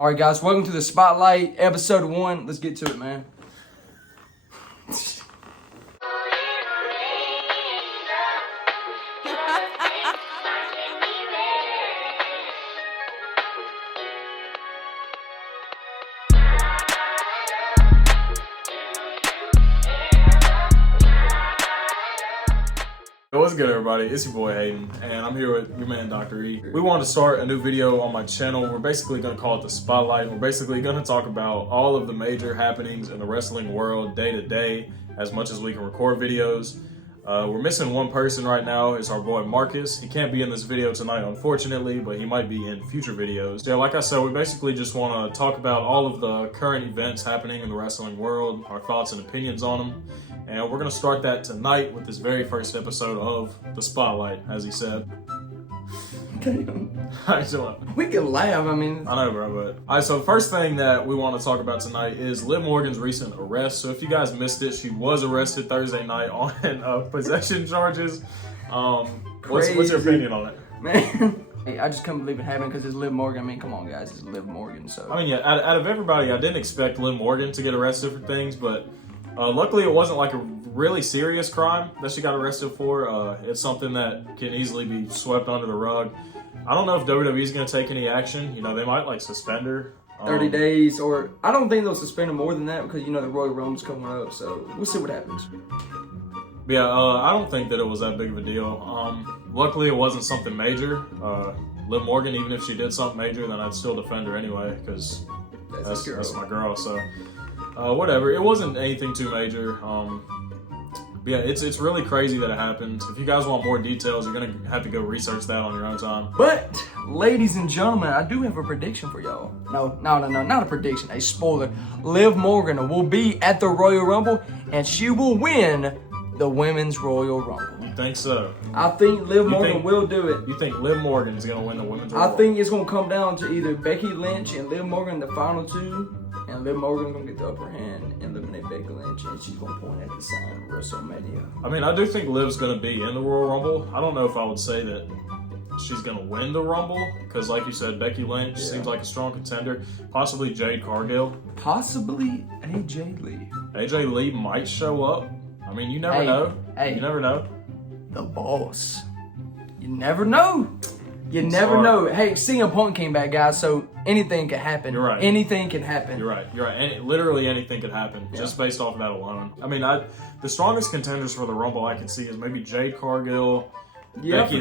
All right, guys, welcome to the Spotlight, episode 1. Let's get to it, man. What's good, everybody? It's your boy Haydxn, and I'm here with your man Dr. E. We wanted to start a new video on my channel. We're basically going to call it the Spotlight. We're basically going to talk about all of the major happenings in the wrestling world day to day, as much as we can record videos. We're missing one person right now. It's our boy Marcus. He can't be in this video tonight, unfortunately, but he might be in future videos. So, like I said, we basically just want to talk about all of the current events happening in the wrestling world, our thoughts and opinions on them. And we're going to start that tonight with this very first episode of The Spotlight, as he said. Alright, chill out. We can laugh, I mean. I know, bro, but... Alright, so the first thing that we want to talk about tonight is Liv Morgan's recent arrest. So if you guys missed it, she was arrested Thursday night on possession charges. What's your opinion on it? Man, hey, I just can't believe it happened because it's Liv Morgan. I mean, come on, guys, it's Liv Morgan, so... I mean, yeah, out of everybody, I didn't expect Liv Morgan to get arrested for things, but... luckily, it wasn't like a really serious crime that she got arrested for. It's something that can easily be swept under the rug. I don't know if WWE's going to take any action. You know, they might like suspend her. 30 days, or I don't think they'll suspend her more than that because, you know, the Royal Rumble's coming up, so we'll see what happens. Yeah, I don't think that it was that big of a deal. Luckily, it wasn't something major. Liv Morgan, even if she did something major, then I'd still defend her anyway because that's my girl, so... whatever. It wasn't anything too major. But yeah, it's really crazy that it happened. If you guys want more details, you're gonna have to go research that on your own time. But, ladies and gentlemen, I do have a prediction for y'all. No, not a prediction, a spoiler. Liv Morgan will be at the Royal Rumble, and she will win the Women's Royal Rumble. You think so? I think Liv Morgan will do it. You think Liv Morgan is gonna win the Women's Royal Rumble? I think it's gonna come down to either Becky Lynch and Liv Morgan, the final two. And Liv Morgan's gonna get the upper hand and eliminate Becky Lynch, and she's gonna point at the sign of WrestleMania. I mean, I do think Liv's gonna be in the Royal Rumble. I don't know if I would say that she's gonna win the Rumble, because like you said, Becky Lynch seems like a strong contender. Possibly Jade Cargill. Possibly AJ Lee. AJ Lee might show up. I mean, you never know. Hey, you never know. The boss. You never know. You never know. Hey, CM Punk came back, guys, so anything can happen. You're right. Anything can happen. You're right. Literally anything could happen just based off of that alone. I mean, the strongest contenders for the Rumble I can see is maybe Jade Cargill, Becky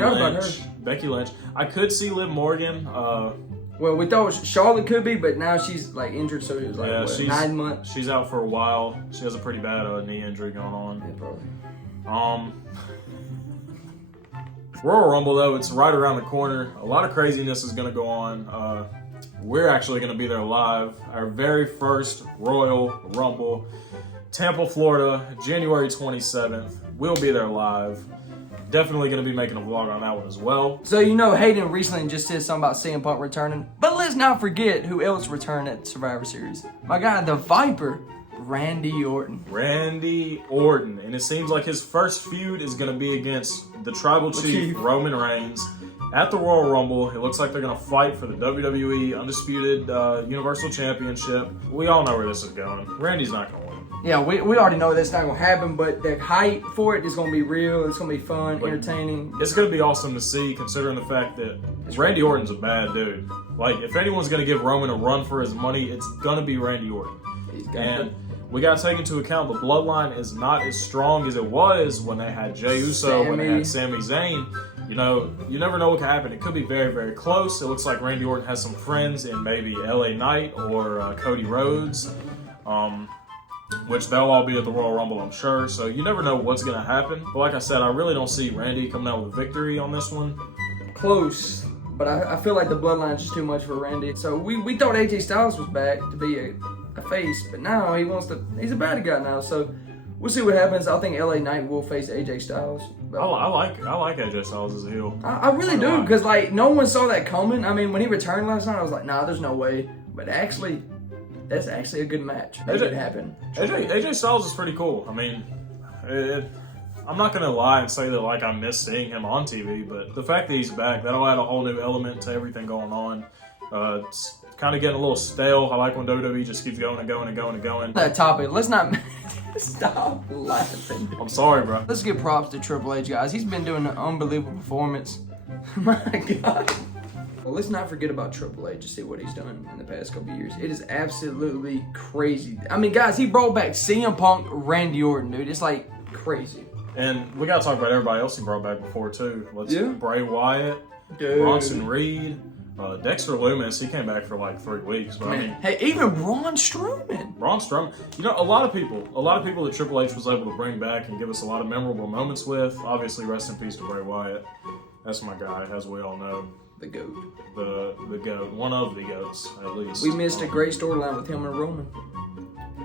Lynch. I could see Liv Morgan. Well, we thought Charlotte could be, but now she's like injured, so it was like 9 months. She's out for a while. She has a pretty bad knee injury going on. Yeah, probably. Royal Rumble, though, it's right around the corner. A lot of craziness is going to go on. We're actually going to be there live. Our very first Royal Rumble, Tampa, Florida, January 27th. We'll be there live. Definitely going to be making a vlog on that one as well. So, you know, Haydxn recently just said something about CM Punk returning. But let's not forget who else returned at Survivor Series. My guy, the Viper, Randy Orton. Randy Orton. And it seems like his first feud is going to be against the Tribal Chief, Roman Reigns, at the Royal Rumble. It looks like they're going to fight for the WWE Undisputed Universal Championship. We all know where this is going. Randy's not going to win. Yeah, we already know that's not going to happen, but the hype for it is going to be real. It's going to be fun, entertaining. It's going to be awesome to see, considering the fact that Randy Orton's a bad dude. Like, if anyone's going to give Roman a run for his money, it's going to be Randy Orton. And we got to take into account the bloodline is not as strong as it was when they had Jey Uso, when they had Sami Zayn. You know, you never know what can happen. It could be very, very close. It looks like Randy Orton has some friends in maybe LA Knight or Cody Rhodes, which they'll all be at the Royal Rumble, I'm sure. So you never know what's going to happen. But like I said, I really don't see Randy coming out with a victory on this one. Close. But I feel like the bloodline is just too much for Randy. So we thought AJ Styles was back to be a face, but now he's a bad guy now, so we'll see what happens. I think LA Knight will face AJ Styles. I like AJ Styles as a heel. I really do, because like no one saw that coming. I mean, when he returned last night, I was like, nah, there's no way. But actually, that's actually a good match. That could happen. AJ Styles is pretty cool. I mean, I'm not gonna lie and say that like I miss seeing him on TV, but the fact that he's back, that'll add a whole new element to everything going on. It's kind of getting a little stale. I like when WWE just keeps going and going and going and going. That topic, let's not stop laughing. I'm sorry, bro. Let's give props to Triple H, guys. He's been doing an unbelievable performance. My God. Well, let's not forget about Triple H to see what he's done in the past couple years. It is absolutely crazy. I mean, guys, he brought back CM Punk, Randy Orton, dude. It's like crazy. And we gotta talk about everybody else he brought back before too. Bray Wyatt, Dude. Bronson Reed, Dexter Lumis. He came back for like 3 weeks. But Man. I mean, Hey, even Braun Strowman. Braun Strowman. You know, a lot of people that Triple H was able to bring back and give us a lot of memorable moments with. Obviously, rest in peace to Bray Wyatt. That's my guy, as we all know. The GOAT. The GOAT. One of the GOATs, at least. We missed a great storyline with him and Roman.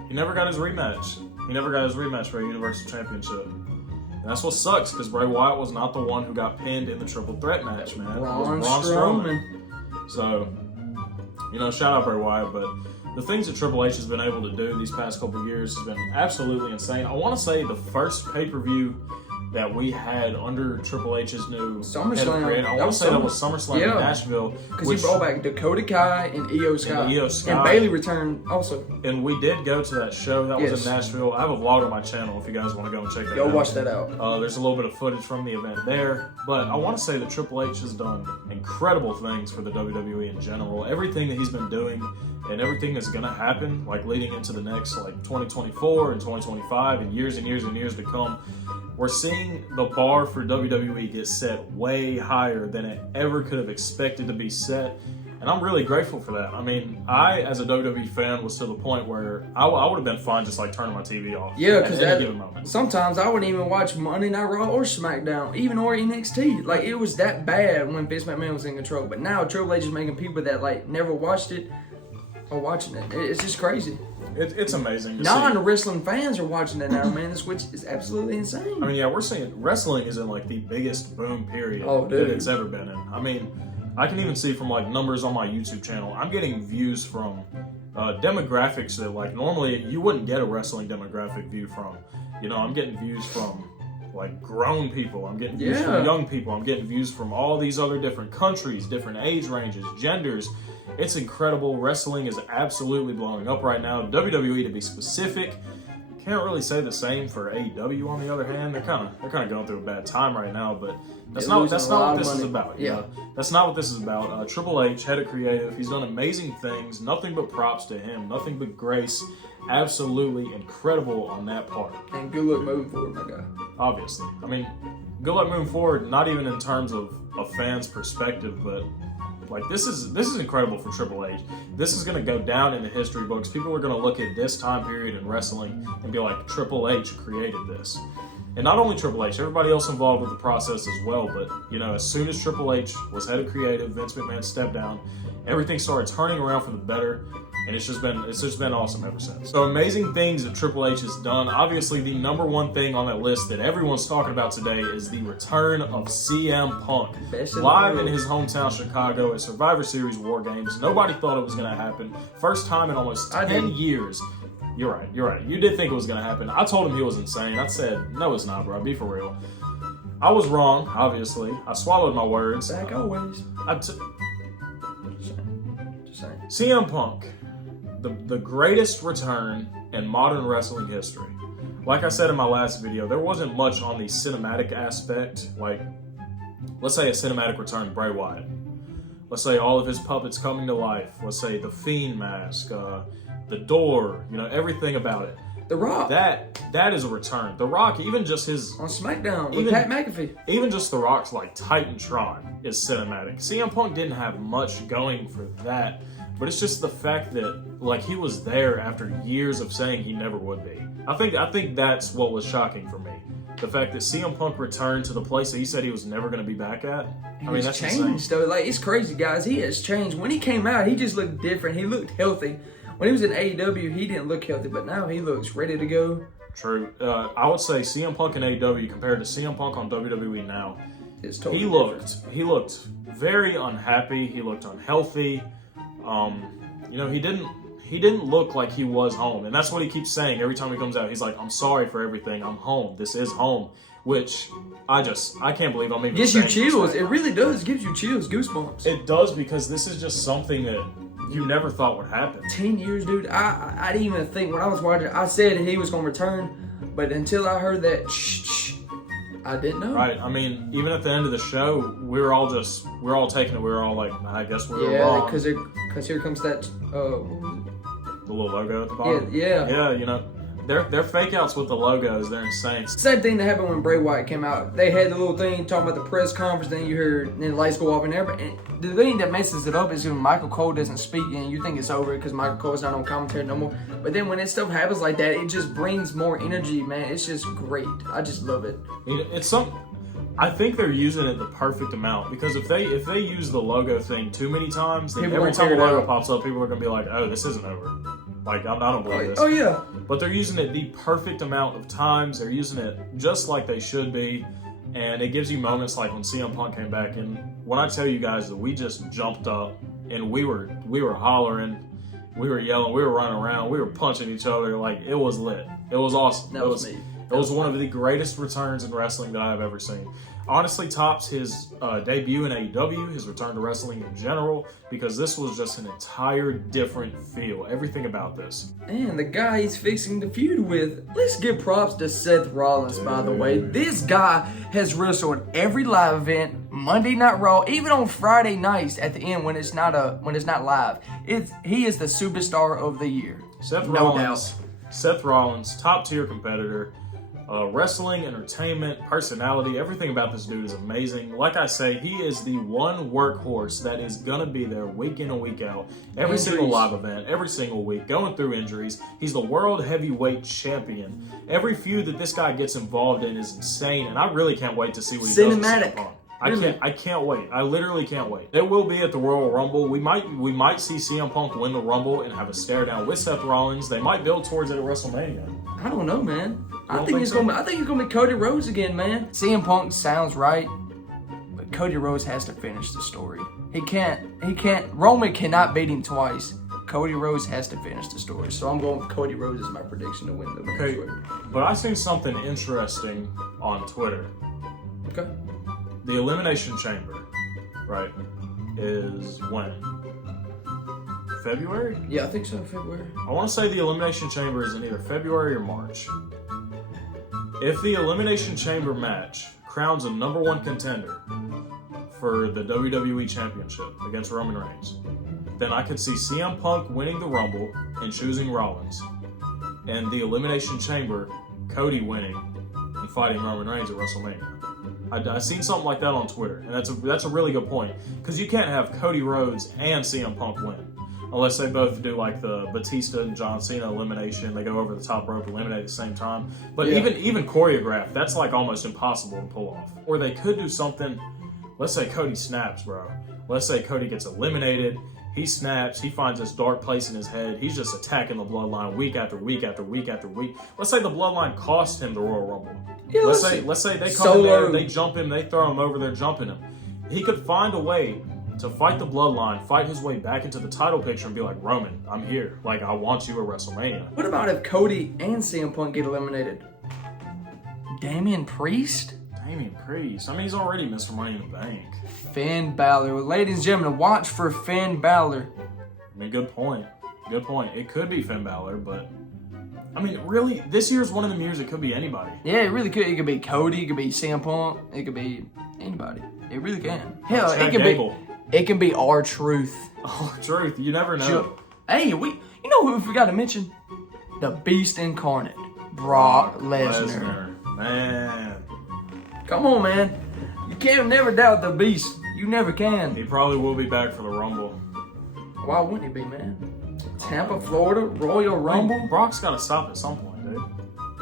He never got his rematch. He never got his rematch for a Universal Championship. And that's what sucks, because Bray Wyatt was not the one who got pinned in the triple threat match, man. Braun It was Braun Strowman. So, you know, shout out Bray Wyatt, but the things that Triple H has been able to do these past couple of years has been absolutely insane. I want to say the first pay-per-view that we had under Triple H's new SummerSlam. head of I want to say that was SummerSlam in Nashville. Because he brought back Dakota Kai and Io Sky. And Bayley returned also. And we did go to that show. That was in Nashville. I have a vlog on my channel if you guys want to go and check that out. Go watch that out. There's a little bit of footage from the event there. But I want to say that Triple H has done incredible things for the WWE in general. Everything that he's been doing and everything that's going to happen, like leading into the next, like 2024 and 2025 and years and years and years to come, we're seeing the bar for WWE get set way higher than it ever could have expected to be set. And I'm really grateful for that. I mean, I, as a WWE fan, was to the point where I would have been fine just like turning my TV off. Yeah, because sometimes I wouldn't even watch Monday Night Raw or SmackDown, even or NXT. Like, it was that bad when Vince McMahon was in control. But now Triple H is making people that, like, never watched it are watching it. It's just crazy. It's amazing. Non-wrestling fans are watching it now, man. Which is absolutely insane. I mean, yeah, we're seeing wrestling is in like the biggest boom period that it's ever been in. I mean, I can even see from like numbers on my YouTube channel, I'm getting views from demographics that like normally you wouldn't get a wrestling demographic view from. You know, I'm getting views from like grown people. I'm getting views from young people. I'm getting views from all these other different countries, different age ranges, genders. It's incredible. Wrestling is absolutely blowing up right now. WWE, to be specific, can't really say the same for AEW. On the other hand, they're kind of going through a bad time right now. But that's not what this is about. Yeah, that's not what this is about. Triple H, head of creative, he's done amazing things. Nothing but props to him. Nothing but grace. Absolutely incredible on that part. And good luck moving forward, my guy. Obviously, I mean, good luck moving forward. Not even in terms of a fan's perspective, but. Like, this is incredible for Triple H. This is going to go down in the history books. People are going to look at this time period in wrestling and be like, Triple H created this. And not only Triple H, everybody else involved with the process as well. But, you know, as soon as Triple H was head of creative, Vince McMahon stepped down, everything started turning around for the better. And it's just been awesome ever since. So amazing things that Triple H has done. Obviously, the number one thing on that list that everyone's talking about today is the return of CM Punk. Live in his hometown, Chicago, at Survivor Series War Games. Nobody thought it was going to happen. First time in almost 10 years. You're right. You did think it was going to happen. I told him he was insane. I said, no, it's not, bro. Be for real. I was wrong, obviously. I swallowed my words. Back always. CM Punk. The greatest return in modern wrestling history. Like I said in my last video, there wasn't much on the cinematic aspect. Like, let's say a cinematic return to Bray Wyatt. Let's say all of his puppets coming to life. Let's say the Fiend mask, the door, you know, everything about it. The Rock. That is a return. The Rock, even just his... On SmackDown with Pat McAfee. Even just The Rock's, like, Titantron is cinematic. CM Punk didn't have much going for that. But it's just the fact that, like, he was there after years of saying he never would be. I think that's what was shocking for me. The fact that CM Punk returned to the place that he said he was never going to be back at. I mean, that's changed, though. Like, it's crazy, guys. He has changed. When he came out, he just looked different. He looked healthy. When he was in AEW, he didn't look healthy, but now he looks ready to go. True. I would say CM Punk in AEW compared to CM Punk on WWE now. It's totally different. He looked very unhappy. He looked unhealthy. You know, he didn't look like he was home. And that's what he keeps saying every time he comes out. He's like, I'm sorry for everything. I'm home. This is home. Which I can't believe I'm even gives you chills. It really does. It gives you chills, goosebumps. It does, because this is just something that you never thought would happen. 10 years, dude. I didn't even think when I was watching. I said he was gonna return, but until I heard that, I didn't know. Right. I mean, even at the end of the show, we were all taking it. We were all like, I guess we were Yeah, wrong. because here comes that. What was it? The little logo at the bottom. Yeah. Yeah. You know, their fake outs with the logos, they're insane. Same thing that happened when Bray Wyatt came out. They had the little thing talking about the press conference. Then you hear then the lights go off and everything. And the thing that messes it up is when Michael Cole doesn't speak and you think it's over because Michael Cole's not on commentary no more. But then when that stuff happens like that, it just brings more energy, man. It's just great. I just love it. I think they're using it the perfect amount because if they use the logo thing too many times, then People every won't time the figure it logo out. pops up, people are gonna be like, "Oh, this isn't over." Like I don't believe this. Oh yeah. But they're using it the perfect amount of times. They're using it just like they should be, and it gives you moments like when CM Punk came back. And when I tell you guys that we just jumped up and we were hollering, we were yelling, we were running around, we were punching each other. Like it was lit. It was awesome. That was me. It was one of the greatest returns in wrestling that I've ever seen. Honestly, tops his debut in AEW, his return to wrestling in general, because this was just an entire different feel. Everything about this. And the guy he's fixing the feud with, let's give props to Seth Rollins, by the way. This guy has wrestled every live event, Monday Night Raw, even on Friday nights at the end when it's not live. He is the superstar of the year. Seth No Rollins, top tier competitor. Wrestling, entertainment, personality, everything about this dude is amazing. Like I say, he is the one workhorse that is gonna be there week in and week out. Every single live event, every single week, going through injuries. He's the world heavyweight champion. Every feud that this guy gets involved in is insane, and I really can't wait to see what he does with CM Punk. I can't wait. I literally can't wait. It will be at the Royal Rumble. We might see CM Punk win the Rumble and have a stare down with Seth Rollins. They might build towards it at WrestleMania. I don't know, man. I think it's so? gonna be Cody Rhodes again, man. CM Punk sounds right, but Cody Rhodes has to finish the story. He can't. Roman cannot beat him twice. Cody Rhodes has to finish the story. So I'm going with Cody Rhodes as my prediction to win the Okay, story. but I seen something interesting on Twitter. Okay. The Elimination Chamber, right, is when? February? Yeah, I think so. February. I want to say the Elimination Chamber is in either February or March. If the Elimination Chamber match crowns a #1 contender for the WWE Championship against Roman Reigns, then I could see CM Punk winning the Rumble and choosing Rollins, and the Elimination Chamber, Cody winning and fighting Roman Reigns at WrestleMania. I seen something like that on Twitter, and that's a really good point, because you can't have Cody Rhodes and CM Punk win. Unless they both do like the Batista and John Cena elimination, they go over the top rope, eliminate at the same time. But even choreographed, that's like almost impossible to pull off. Or they could do something. Let's say Cody snaps, bro. Let's say Cody gets eliminated. He snaps. He finds this dark place in his head. He's just attacking the Bloodline week after week after week after week. Let's say the Bloodline cost him the Royal Rumble. Yeah, let's say they come in there, they jump him, they throw him over there, jumping him. He could find a way to fight the Bloodline, fight his way back into the title picture and be like, Roman, I'm here. Like, I want you at WrestleMania. What about if Cody and CM Punk get eliminated? Damian Priest? Damian Priest. I mean, he's already Mr. Money in the Bank. Finn Balor. Ladies and gentlemen, watch for Finn Balor. I mean, good point. Good point. It could be Finn Balor, but I mean, really, this year's one of them years it could be anybody. Yeah, it really could. It could be Cody. It could be CM Punk. It could be anybody. It really can. Hell, it can be. It can be R-Truth. R-Truth. You never know. Hey, you know who we forgot to mention? The Beast Incarnate, Brock Lesnar. Man. Come on, man. You can't never doubt the Beast. You never can. He probably will be back for the Rumble. Why wouldn't he be, man? Tampa, Florida, Royal Rumble. I mean, Brock's got to stop at some point, dude.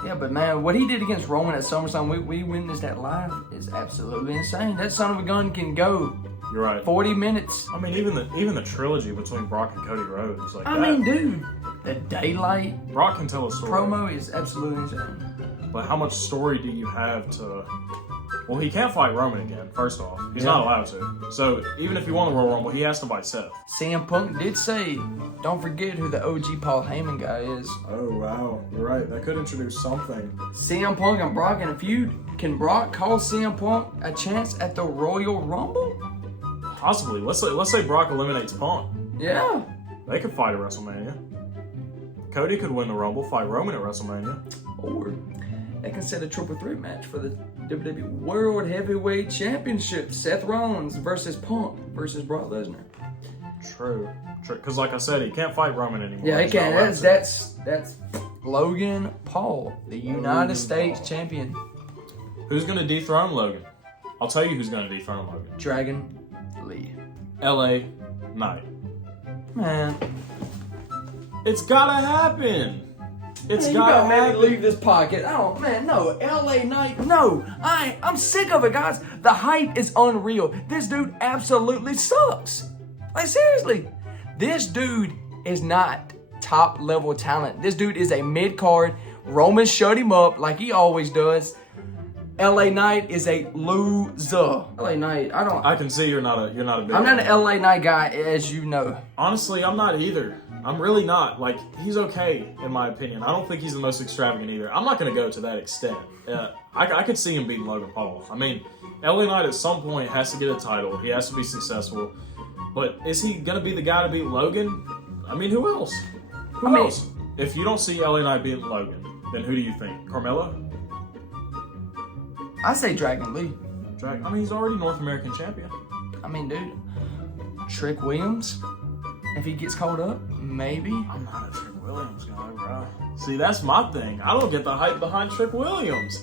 Yeah, but man, what he did against Roman at SummerSlam, we witnessed that live, is absolutely insane. That son of a gun can go. You're right. 40 minutes. I mean, even the trilogy between Brock and Cody Rhodes, like I mean, dude, the Daylight Brock can tell a story. Promo is absolutely insane. But how much story do you have to? Well, he can't fight Roman again. First off, he's not allowed to. So even if he won the Royal Rumble, he has to fight Seth. CM Punk did say, "Don't forget who the OG Paul Heyman guy is." Oh wow, you're right. That could introduce something. CM Punk and Brock in a feud. Can Brock call CM Punk a chance at the Royal Rumble? Possibly. Let's say Brock eliminates Punk. Yeah. They could fight at WrestleMania. Cody could win the Rumble, fight Roman at WrestleMania. Or they can set a triple threat match for the WWE World Heavyweight Championship. Seth Rollins versus Punk versus Brock Lesnar. True. Because like I said, he can't fight Roman anymore. Yeah, he He's not can't. allowed to. That's Logan Paul, the United States Paul. champion. Who's going to dethrone Logan? I'll tell you who's going to dethrone Logan. Dragon Lee. LA Knight. Man. It's gotta happen. It's Man, gotta you gotta happen. make me leave this pocket. Oh man, no. LA Knight. No. I'm sick of it, guys. The hype is unreal. This dude absolutely sucks. Like seriously. This dude is not top level talent. This dude is a mid-card. Roman shut him up like he always does. LA Knight is a loser. LA Knight, I can see you're not a big I'm not an LA Knight guy, as you know. Honestly, I'm not either. I'm really not. Like, he's okay, in my opinion. I don't think he's the most extravagant either. I'm not going to go to that extent. I could see him beating Logan Paul. I mean, LA Knight at some point has to get a title. He has to be successful. But is he going to be the guy to beat Logan? I mean, who else? Who else? If you don't see LA Knight beating Logan, then who do you think? Carmella? I say Dragon Lee. I mean, he's already North American champion. I mean, dude, Trick Williams, if he gets called up, maybe. I'm not a Trick Williams guy, bro. See, that's my thing. I don't get the hype behind Trick Williams.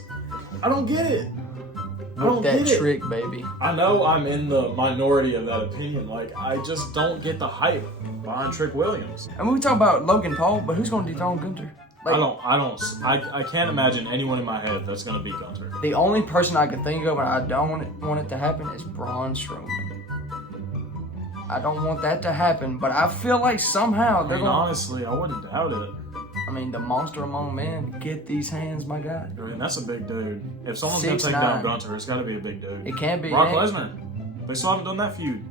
I don't get it. I don't that get it. trick, baby. I know I'm in the minority of that opinion. Like, I just don't get the hype behind Trick Williams. I mean, we talk about Logan Paul, but who's going to dethrone Gunther? Like, I can't imagine anyone in my head that's going to beat Gunther. the only person I can think of, and I don't want it to happen, is Braun Strowman. I don't want that to happen, but I feel like somehow they're going. Honestly, I wouldn't doubt it. I mean, the monster among men, get these hands, my guy. I mean, that's a big dude. If someone's going to take down Gunther, it's got to be a big dude. It can't be. Brock Lesnar. They still haven't done that feud.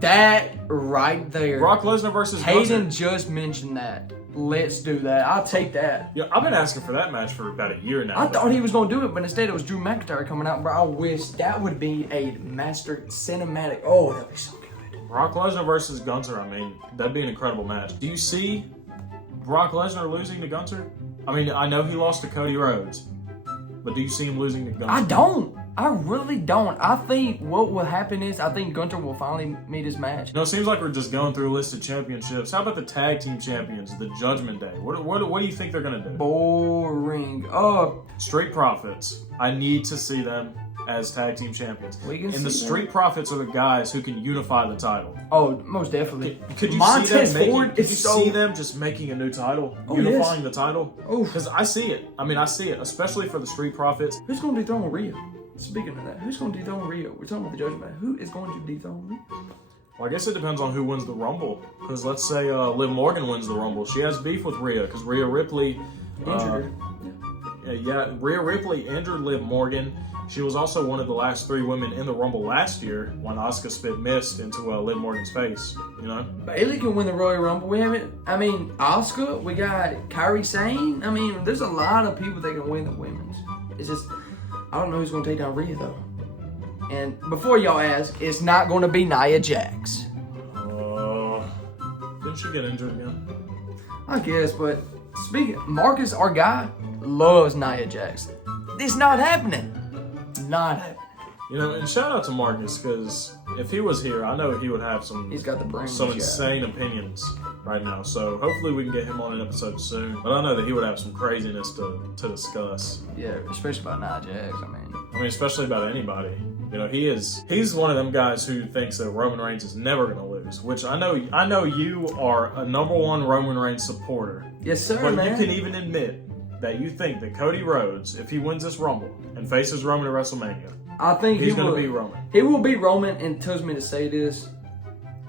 That right there. Brock Lesnar versus Haydxn Gunther. just mentioned that. Let's do that. I'll take that. Yeah, I've been asking for that match for about a year now. I thought he was going to do it, but instead it was Drew McIntyre coming out. Bro, I wish that would be a master cinematic. Oh, that'd be so good. Brock Lesnar versus Gunther, I mean, that'd be an incredible match. Do you see Brock Lesnar losing to Gunther? I mean, I know he lost to Cody Rhodes, but do you see him losing to Gunther? I don't. I really don't. I think what will happen is I think Gunther will finally meet his match. You know, it seems like we're just going through a list of championships. How about the tag team champions, the Judgment Day? What do you think they're going to do? Boring. Street Profits. I need to see them as tag team champions. We can And the see Street Profits are the guys who can unify the title. Oh, most definitely. Could you Montez see them Ford making, could you is so- see them just making a new title? Oh, unifying yes. the title? Oh. Because I see it. I mean, I see it, especially for the Street Profits. Who's going to dethrone Rhea? Speaking of that, who's going to dethrone Rhea? We're talking about the Judgment. Who is going to dethrone Rhea? Well, I guess it depends on who wins the Rumble. Because let's say Liv Morgan wins the Rumble. She has beef with Rhea because Rhea Ripley Injured her. Rhea Ripley injured Liv Morgan. She was also one of the last 3 women in the Rumble last year when Asuka spit mist into Liv Morgan's face. You know? Bailey can win the Royal Rumble. We haven't. I mean, Asuka. We got Kairi Sane. I mean, there's a lot of people that can win the women's. It's just I don't know who's going to take down Rhea though. And before y'all ask, it's not going to be Nia Jax. Didn't she get injured again? I guess, but speaking, Marcus, our guy, loves Nia Jax. It's not happening. Not happening. You know, and shout out to Marcus, because if he was here, I know he would have some He's got the brain. some shot. insane opinions right now. So hopefully we can get him on an episode soon. But I know that he would have some craziness to discuss. Yeah, especially about Nia Jax. I mean, especially about anybody. You know, he's one of them guys who thinks that Roman Reigns is never going to lose, which I know you are a #1 Roman Reigns supporter. Yes, sir, But man. you can even admit that you think that Cody Rhodes, if he wins this Rumble and faces Roman at WrestleMania, I think he's he going will to beat Roman. He will beat Roman, and it tells me to say this.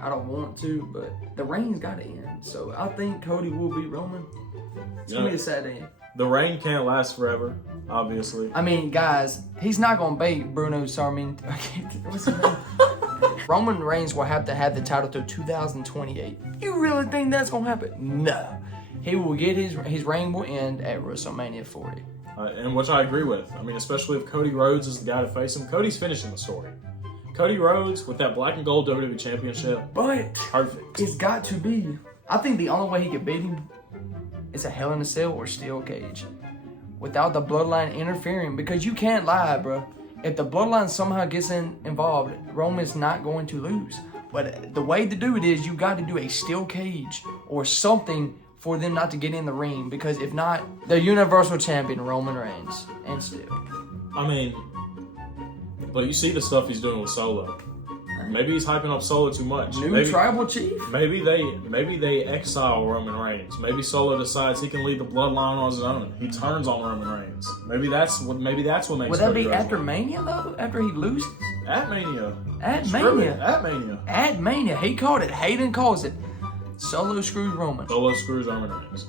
I don't want to, but the reign's got to end. So I think Cody will beat Roman. It's going to be a sad end. The reign can't last forever, obviously. I mean, guys, he's not going to beat Bruno Sarmin. What's his name? Roman Reigns will have to have the title till 2028. You really think that's going to happen? No. He will get his reign will end at WrestleMania 40. And which I agree with. I mean, especially if Cody Rhodes is the guy to face him. Cody's finishing the story. Cody Rhodes with that black and gold WWE Championship. But Perfect. it's got to be I think the only way he could beat him is a Hell in a Cell or steel cage, without the bloodline interfering. Because you can't lie, bro. If the bloodline somehow gets involved, Roman's not going to lose. But the way to do it is you got to do a steel cage or something for them not to get in the ring. Because if not, the Universal Champion Roman Reigns and still. I mean, but you see the stuff he's doing with Solo. Maybe he's hyping up Solo too much. New tribal chief? Maybe they exile Roman Reigns. Maybe Solo decides he can lead the bloodline on his own. He turns on Roman Reigns. Maybe that's what makes. Would that be after Mania though? After he loses? At Mania. At Mania. At Mania. At Mania. He called it. Haydxn calls it. Solo screws Roman. Solo screws Roman Reigns.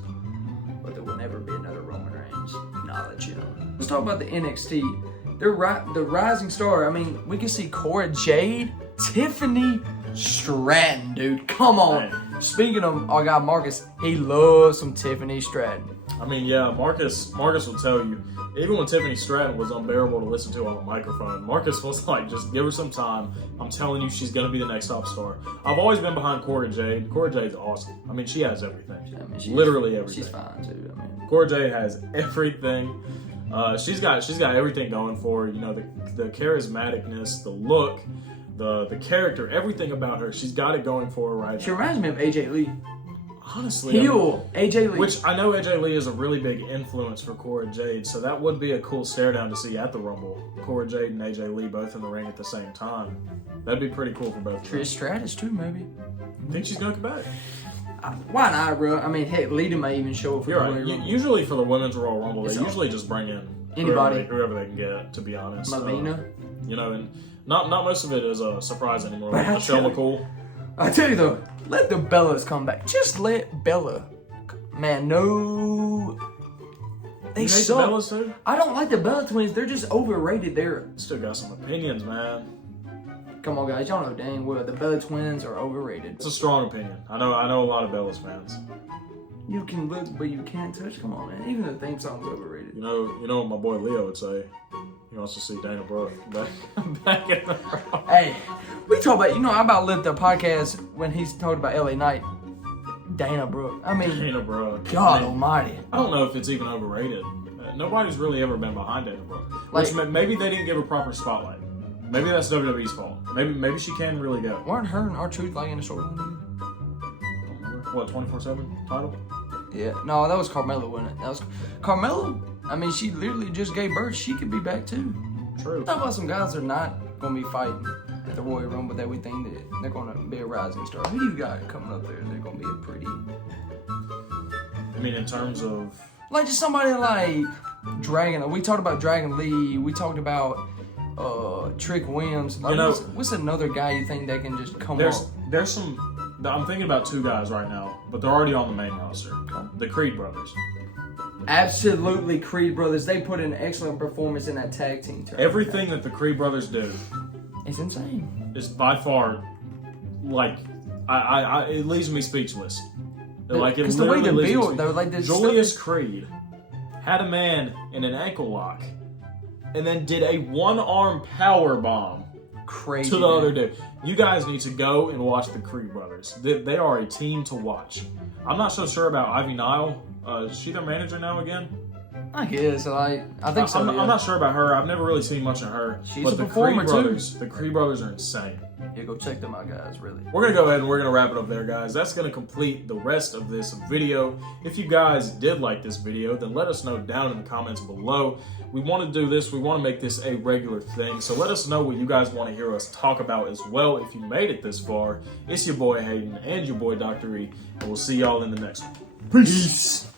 But there will never be another Roman Reigns. Nah, that you know. Let's talk about the NXT. The rising star. I mean, we can see Cora Jade, Tiffany Stratton, dude. Come on. Man. Speaking of our guy Marcus, he loves some Tiffany Stratton. I mean, yeah, Marcus will tell you, even when Tiffany Stratton was unbearable to listen to on the microphone, Marcus was like, just give her some time. I'm telling you, she's going to be the next top star. I've always been behind Cora Jade. Cora Jade's awesome. I mean, she has everything. I mean, literally everything. She's fine, too. I mean, Cora Jade has everything. She's got everything going for her. You know, the charismaticness, the look, the character, everything about her. She's got it going for her right now. She reminds me of AJ Lee. Honestly, Heel, AJ Lee. Which I know AJ Lee is a really big influence for Cora Jade, so that would be a cool stare down to see at the Rumble. Cora Jade and AJ Lee both in the ring at the same time. That'd be pretty cool for both of them. Trish Stratus too, maybe. Think she's gonna come back? Why not, bro? I mean, heck, Lita may even show up for You're the right. Royal Rumble. Usually for the Women's Royal Rumble, they usually just bring in anybody, whoever they can get. To be honest, Melina. You know, and not most of it is a surprise anymore. Like Michelle McCool. I tell you though, let the Bellas come back. Just let Bella. Man, no. They suck. The Bellas too? I don't like the Bella twins. They're just overrated. They're still got some opinions, man. Come on, guys. Y'all know dang well the Bella twins are overrated. It's a strong opinion. I know a lot of Bellas fans. You can look, but you can't touch. Come on, man. Even the theme song's overrated. You know what my boy Leo would say. He wants to see Dana Brooke back in the crowd. Hey, we talk about, I about lived the podcast when he's talked about LA Knight. Dana Brooke. I mean, Dana Brooke. God almighty. I don't know if it's even overrated. Nobody's really ever been behind Dana Brooke. Which maybe they didn't give her proper spotlight. Maybe that's WWE's fault. Maybe she can really go. Weren't her and R-Truth like in the storyline? What, 24/7 title? Yeah. No, that was Carmella, wasn't it? That was Carmella. I mean, she literally just gave birth. She could be back too. True. Talk about some guys that are not going to be fighting at the Royal Rumble that we think that they're going to be a rising star. Who do you got coming up there? They're going to be a pretty. I mean, in terms of like just somebody like Dragon. We talked about Dragon Lee. We talked about Trick Williams. Like, what's another guy you think that can just come up? There's some. I'm thinking about two guys right now, but they're already on the main roster. The Creed brothers. Absolutely, Creed brothers. They put in an excellent performance in that tag team. Everything that the Creed brothers do is insane. Is by far, like, it leaves me speechless. Like, it the way they build, though, like this. Julius Creed had a man in an ankle lock, and then did a one-arm power bomb. Crazy to the other dude. You guys need to go and watch the Creed brothers. They are a team to watch. I'm not so sure about Ivy Nile. Is she their manager now again? I guess. I think so. I'm not sure about her. I've never really seen much of her. She's a performer too. The Creed brothers are insane. Yeah, go check them out, guys. Really. We're gonna go ahead and we're gonna wrap it up there, guys. That's gonna complete the rest of this video. If you guys did like this video, then let us know down in the comments below. We want to do this. We want to make this a regular thing. So let us know what you guys want to hear us talk about as well. If you made it this far, it's your boy Haydxn and your boy Dr. E, and we'll see y'all in the next one. Peace.